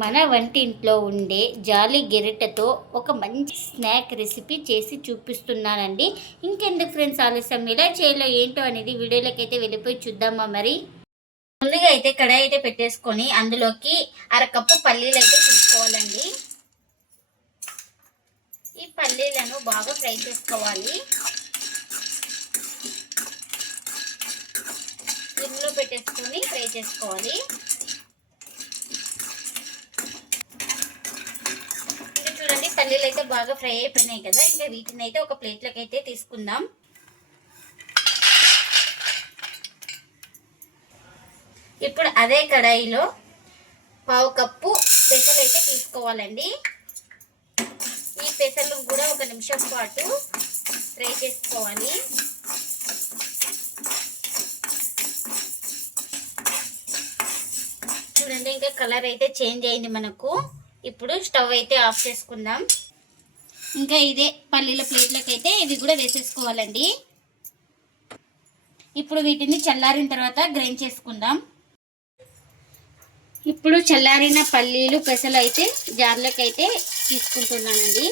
మన వంటింట్లో ఉండే జాలి గెరిటతో ఒక మంచి స్నాక్ రెసిపీ చేసి చూపిస్తున్నానండి. ఇంకెందుకు ఫ్రెండ్స్ ఆలస్యం? ఎలా చేయాలో ఏంటో అనేది వీడియోలోకి అయితే వెళ్ళిపోయి చూద్దామా మరి? ముందుగా అయితే కడాయి అయితే పెట్టేసుకొని అందులోకి అరకప్పు పల్లీలు అయితే తీసుకోవాలండి. ఈ పల్లీలను బాగా ఫ్రై చేసుకోవాలి. సిమ్లో పెట్టేసుకొని ఫ్రై చేసుకోవాలి ఇంకా చూడండి పల్లీలు అయితే బాగా ఫ్రై అయిపోయినాయి కదా ఇంకా వీటిని అయితే ఒక ప్లేట్లోకి అయితే తీసుకుందాం. ఇప్పుడు అదే కడాయిలో పావు కప్పు పెసలు అయితే తీసుకోవాలండి. ఈ పెసలు కూడా ఒక నిమిషం పాటు ఫ్రై చేసుకోవాలి. చూడండి ఇంకా కలర్ అయితే చేంజ్ అయింది మనకు. ఇప్పుడు స్టవ్ అయితే ఆఫ్ చేసుకుందాం. ఇంకా ఇదే పల్లీల ప్లేట్లోకి అయితే ఇవి కూడా వేసేసుకోవాలండి. ఇప్పుడు వీటిని చల్లారిన తర్వాత గ్రైండ్ చేసుకుందాం. ఇప్పుడు చల్లారిన పల్లీలు పెసలు అయితే జార్లకు అయితే తీసుకుంటున్నానండి.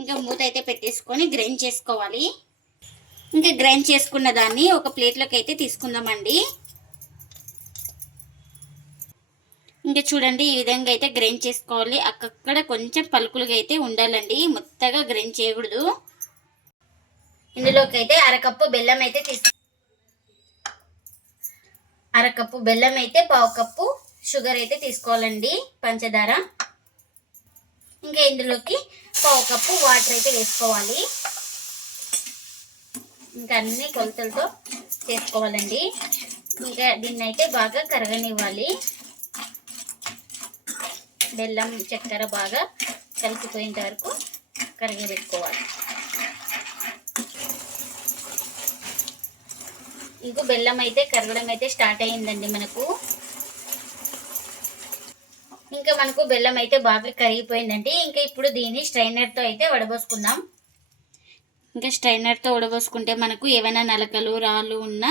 ఇంకా మూత అయితే పెట్టేసుకొని గ్రైండ్ చేసుకోవాలి. ఇంకా గ్రైండ్ చేసుకున్న దాన్ని ఒక ప్లేట్లోకి అయితే తీసుకుందామండి. ఇంకా చూడండి ఈ విధంగా అయితే గ్రైండ్ చేసుకోవాలి. అక్కడ కొంచెం పలుకులుగా అయితే ఉండాలండి. మొత్తగా గ్రైండ్ చేయకూడదు. ఇందులోకి అయితే అరకప్పు బెల్లం అయితే తీసు అరకప్పు బెల్లం అయితే పావు కప్పు షుగర్ అయితే తీసుకోవాలండి పంచదార. ఇంకా ఇందులోకి పావు కప్పు వాటర్ అయితే వేసుకోవాలి. ఇంకా అన్ని కొలతలతో చేసుకోవాలండి. ఇంకా దీన్ని అయితే బాగా కరగనివ్వాలి. బెల్లం చక్కెర బాగా కలిసిపోయేంత వరకు కరిగిపెట్టుకోవాలి ఇంకో బెల్లం అయితే కరగడం అయితే స్టార్ట్ అయ్యిందండి మనకు. ఇంకా మనకు బెల్లం అయితే బాగా కరిగిపోయిందండి. ఇంకా ఇప్పుడు దీన్ని స్ట్రైనర్తో అయితే వడబోసుకుందాం. ఇంకా స్ట్రైనర్తో వడబోసుకుంటే మనకు ఏమైనా నలకలు రాళ్ళు ఉన్నా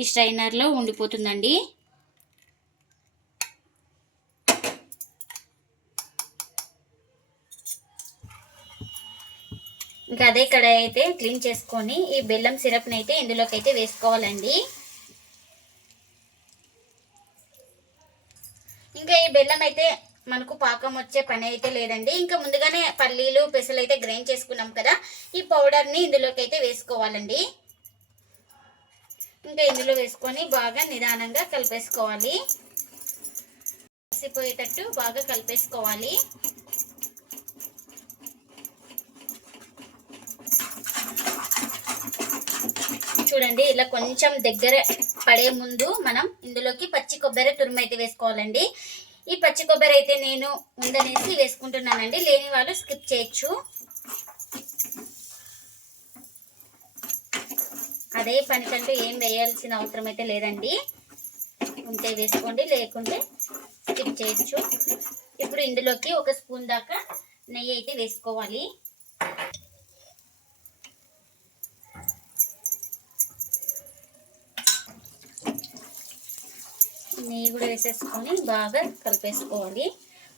ఈ స్ట్రైనర్లో ఉండిపోతుందండి. ఇంకా అదే కడాయి అయితే క్లీన్ చేసుకొని ఈ బెల్లం సిరప్ని అయితే ఇందులోకి అయితే వేసుకోవాలండి. ఇంకా ఈ బెల్లం అయితే మనకు పాకం వచ్చే పని అయితే లేదండి. ఇంకా ముందుగానే పల్లీలు పెసలు అయితే గ్రైండ్ చేసుకున్నాం కదా ఈ పౌడర్ని ఇందులోకి అయితే వేసుకోవాలండి. ఇంకా ఇందులో వేసుకొని బాగా నిదానంగా కలిపేసుకోవాలి. కలిసిపోయేటట్టు బాగా కలిపేసుకోవాలి. చూడండి ఇలా కొంచెం దగ్గర పడే ముందు మనం ఇందులోకి పచ్చి కొబ్బరి తురుము అయితే వేసుకోవాలండి. ఈ పచ్చి కొబ్బరి అయితే నేను ఉందనేసి వేసుకుంటున్నానండి. లేని వాళ్ళు స్కిప్ చేయొచ్చు. అదే పనికంటూ ఏం వేయాల్సిన అవసరం అయితే లేదండి. ఉంటే వేసుకోండి లేకుంటే స్కిప్ చేయొచ్చు. ఇప్పుడు ఇందులోకి ఒక స్పూన్ దాకా నెయ్యి అయితే వేసుకోవాలి. నెయ్యి కూడా వేసేసుకొని బాగా కలిపేసుకోవాలి.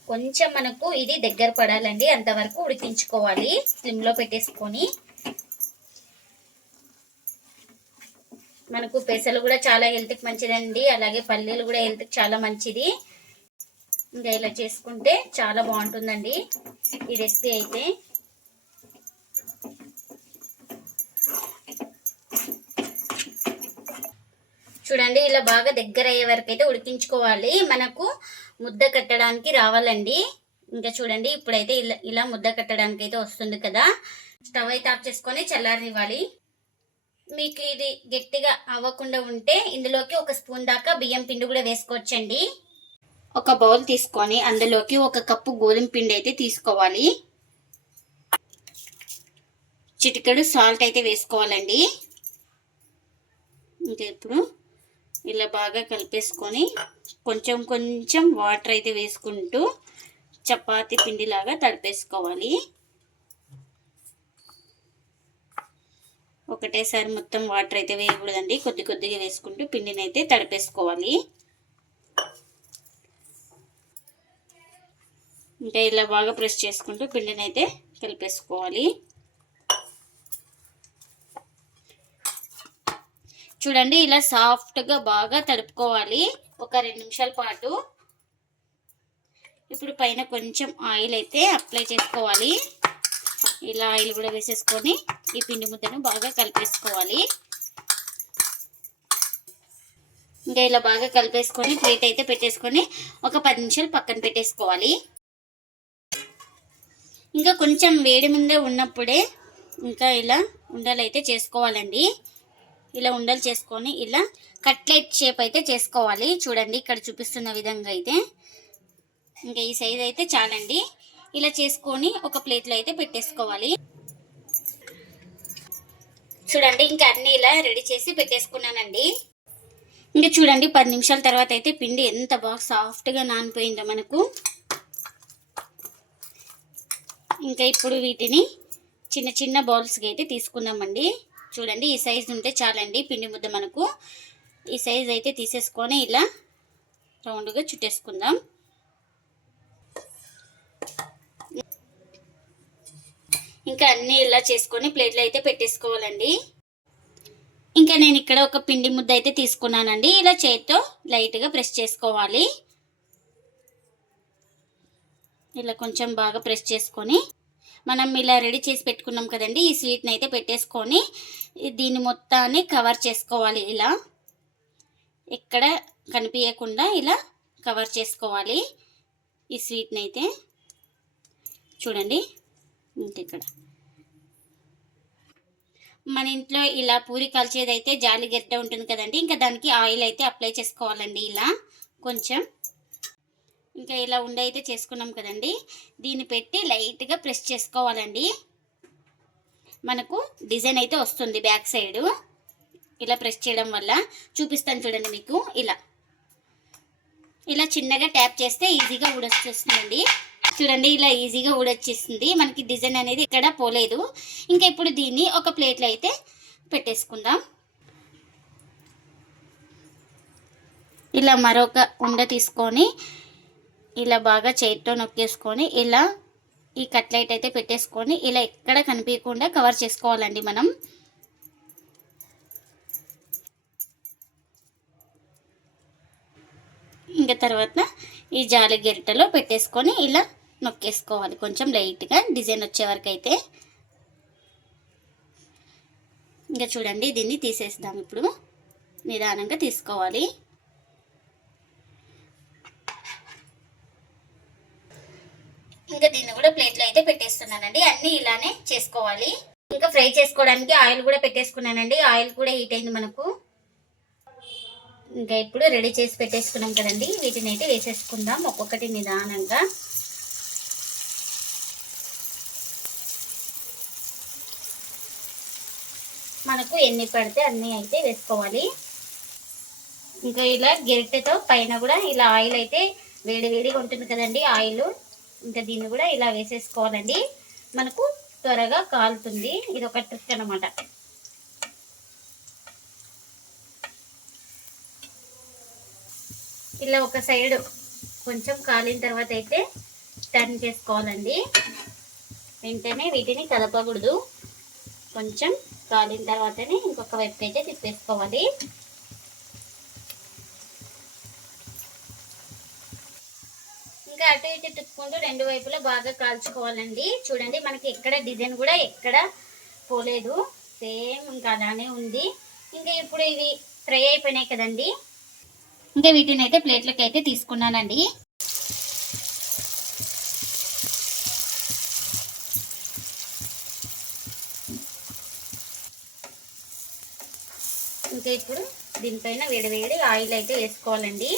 కొంచెం మనకు ఇది దగ్గర పడాలండి అంతవరకు ఉడికించుకోవాలి స్లిమ్లో పెట్టేసుకొని. మనకు పెసలు కూడా చాలా హెల్త్కి మంచిదండి అలాగే పల్లీలు కూడా హెల్త్కి చాలా మంచిది. ఇంకా ఇలా చేసుకుంటే చాలా బాగుంటుందండి ఈ రెసిపీ అయితే. చూడండి ఇలా బాగా దగ్గర అయ్యే వరకు అయితే ఉడికించుకోవాలి. మనకు ముద్ద కట్టడానికి రావాలండి. ఇంకా చూడండి ఇప్పుడైతే ఇలా ఇలా ముద్ద కట్టడానికి అయితే వస్తుంది కదా. స్టవ్ అయితే ఆఫ్ చేసుకొని చల్లారనివ్వాలి. మీకు ఇది గట్టిగా అవ్వకుండా ఉంటే ఇందులోకి ఒక స్పూన్ దాకా బియ్యం పిండి కూడా వేసుకోవచ్చండి. ఒక బౌల్ తీసుకొని అందులోకి ఒక కప్పు గోధుమ పిండి అయితే తీసుకోవాలి. చిటికెడు సాల్ట్ అయితే వేసుకోవాలండి. ఇంకా ఇప్పుడు ఇలా బాగా కలిపేసుకొని కొంచెం కొంచెం వాటర్ అయితే వేసుకుంటూ చపాతి పిండిలాగా తడిపేసుకోవాలి. ఒకటేసారి మొత్తం వాటర్ అయితే వేయకూడదండి. కొద్ది కొద్దిగా వేసుకుంటూ పిండిని అయితే తడిపేసుకోవాలి. ఇంకా ఇలా బాగా ప్రెస్ చేసుకుంటూ పిండిని అయితే కలిపేసుకోవాలి. చూడండి ఇలా సాఫ్ట్గా బాగా తడుపుకోవాలి. ఒక రెండు నిమిషాల పాటు. ఇప్పుడు పైన కొంచెం ఆయిల్ అయితే అప్లై చేసుకోవాలి. ఇలా ఆయిల్ కూడా వేసేసుకొని ఈ పిండి ముద్దను బాగా కలిపేసుకోవాలి. ఇంకా ఇలా బాగా కలిపేసుకొని ప్లేట్ అయితే పెట్టేసుకొని ఒక పది నిమిషాలు పక్కన పెట్టేసుకోవాలి. ఇంకా కొంచెం వేడి ముందే ఉన్నప్పుడే ఇంకా ఇలా ఉండలు అయితే చేసుకోవాలండి. ఇలా ఉండలు చేసుకొని ఇలా కట్లెట్ షేప్ అయితే చేసుకోవాలి. చూడండి ఇక్కడ చూపిస్తున్న విధంగా అయితే. ఇంకా ఈ సైజ్ అయితే చాలండి. ఇలా చేసుకొని ఒక ప్లేట్లో అయితే పెట్టేసుకోవాలి. చూడండి ఇంకా అన్ని ఇలా రెడీ చేసి పెట్టేసుకున్నానండి. ఇంకా చూడండి పది నిమిషాల తర్వాత అయితే పిండి ఎంత బాగా సాఫ్ట్గా నానిపోయిందో మనకు. ఇంకా ఇప్పుడు వీటిని చిన్న చిన్న బౌల్స్కి అయితే తీసుకుందామండి. చూడండి ఈ సైజు ఉంటే చాలండి పిండి ముద్ద మనకు. ఈ సైజ్ అయితే తీసేసుకొని ఇలా రౌండ్గా చుట్టేసుకుందాం. ఇంకా అన్నీ ఇలా చేసుకొని ప్లేట్లు అయితే పెట్టేసుకోవాలండి. ఇంకా నేను ఇక్కడ ఒక పిండి ముద్ద అయితే తీసుకున్నానండి. ఇలా చేతితో లైట్గా ప్రెస్ చేసుకోవాలి. ఇలా కొంచెం బాగా ప్రెస్ చేసుకొని మనం ఇలా రెడీ చేసి పెట్టుకున్నాం కదండి ఈ స్వీట్ని అయితే పెట్టేసుకొని దీన్ని మొత్తాన్ని కవర్ చేసుకోవాలి ఇలా. ఎక్కడ కనిపించకుండా ఇలా కవర్ చేసుకోవాలి ఈ స్వీట్ని అయితే. చూడండి ఇక్కడ. మన ఇంట్లో ఇలా పూరి కాల్చేది అయితే జాలి గెట్ట ఉంటుంది కదండి ఇంకా దానికి ఆయిల్ అయితే అప్లై చేసుకోవాలండి ఇలా. కొంచెం ఇంకా ఇలా ఉండి అయితే చేసుకున్నాం కదండి. దీన్ని పెట్టి లైట్గా ప్రెస్ చేసుకోవాలండి. మనకు డిజైన్ అయితే వస్తుంది బ్యాక్ సైడు. ఇలా ప్రెస్ చేయడం వల్ల చూపిస్తాను చూడండి మీకు ఇలా. ఇలా చిన్నగా ట్యాప్ చేస్తే ఈజీగా ఊడొచ్చేస్తుందండి. చూడండి ఇలా ఈజీగా ఊడొచ్చేస్తుంది. మనకి డిజైన్ అనేది ఇక్కడ పోలేదు. ఇంకా ఇప్పుడు దీన్ని ఒక ప్లేట్లో అయితే పెట్టేసుకుందాం. ఇలా మరొక ఉండ తీసుకొని ఇలా బాగా చేతితో నొక్కేసుకొని ఇలా ఈ కట్లెట్ అయితే పెట్టేసుకొని ఇలా ఎక్కడ కనిపించకుండా కవర్ చేసుకోవాలండి మనం. ఇంకా తర్వాత ఈ జాలి గెరిటలో పెట్టేసుకొని ఇలా నొక్కేసుకోవాలి. కొంచెం లైట్గా డిజైన్ వచ్చే వరకు అయితే. ఇంకా చూడండి దీన్ని తీసేస్తాం ఇప్పుడు నిదానంగా తీసుకోవాలి. ఇంకా దీన్ని కూడా ప్లేట్లో అయితే పెట్టేస్తున్నానండి. అన్నీ ఇలానే చేసుకోవాలి. ఇంకా ఫ్రై చేసుకోవడానికి ఆయిల్ కూడా పెట్టేసుకున్నానండి. ఆయిల్ కూడా హీట్ అయింది మనకు. ఇంకా ఇప్పుడు రెడీ చేసి పెట్టేసుకున్నాం కదండి. వీటిని అయితే వేసేసుకుందాం ఒక్కొక్కటి నిదానంగా. మనకు ఎన్ని పడితే అన్ని అయితే వేసుకోవాలి. ఇంకా ఇలా గెరిటెతో పైన కూడా ఇలా ఆయిల్ అయితే వేడి వేడిగా ఉంటుంది కదండి ఆయిల్. ఇంకా దీన్ని కూడా ఇలా వేసేసుకోవాలండి. మనకు త్వరగా కాలుతుంది. ఇది ఒక ట్రిక్ అనమాట ఇలా ఒక సైడ్ కొంచెం కాలిన తర్వాత అయితే టర్న్ చేసుకోవాలండి. వెంటనే వీటిని కలపకూడదు. కొంచెం కాలిన తర్వాతనే ఇంకొక వైపుకి అయితే తిప్పేసుకోవాలి. ఇంకా అటు ఇటు తిప్పుకుంటూ రెండు వైపులా బాగా కాల్చుకోవాలండి. చూడండి మనకి ఎక్కడ డిజైన్ కూడా ఎక్కడ పోలేదు. సేమ్ ఇంకా అలానే ఉంది. ఇంకా ఇప్పుడు ఇవి ఫ్రై అయిపోయినాయి కదండి. ఇంకా వీటిని అయితే ప్లేట్లకి అయితే తీసుకున్నానండి. ఇంకా ఇప్పుడు దీనిపైన వేడి వేడి ఆయిల్ అయితే వేసుకోవాలండి.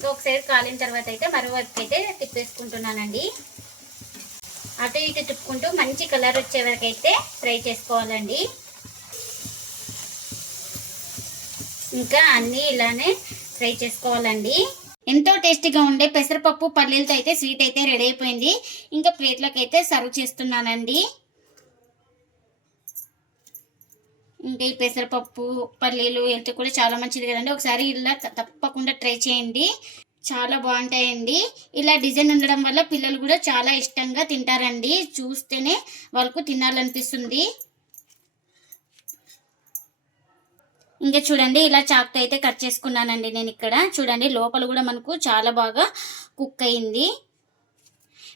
ఇంకా ఒక సైడ్ కాలిన తర్వాత అయితే మరోవైపుకి అయితే తిప్పేసుకుంటున్నానండి. అటు ఇటు తిప్పుకుంటూ మంచి కలర్ వచ్చే వరకు అయితే ఫ్రై చేసుకోవాలండి. ఇంకా అన్నీ ఇలానే ఫ్రై చేసుకోవాలండి. ఎంతో టేస్టీగా ఉండే పెసరపప్పు పల్లీలతో అయితే స్వీట్ అయితే రెడీ అయిపోయింది. ఇంకా ప్లేట్లోకి అయితే సర్వ్ చేస్తున్నానండి. ఇంకా ఈ పెసరపప్పు పల్లీలు వెళ్తే కూడా చాలా మంచిది కదండి. ఒకసారి ఇలా తప్పకుండా ట్రై చేయండి. చాలా బాగుంటాయండి. ఇలా డిజైన్ ఉండడం వల్ల పిల్లలు కూడా చాలా ఇష్టంగా తింటారండి. చూస్తేనే వాళ్ళకు తినాలనిపిస్తుంది. ఇంకా చూడండి ఇలా చాక్తో అయితే కట్ చేసుకున్నానండి నేను ఇక్కడ. చూడండి లోపల కూడా మనకు చాలా బాగా కుక్ అయింది.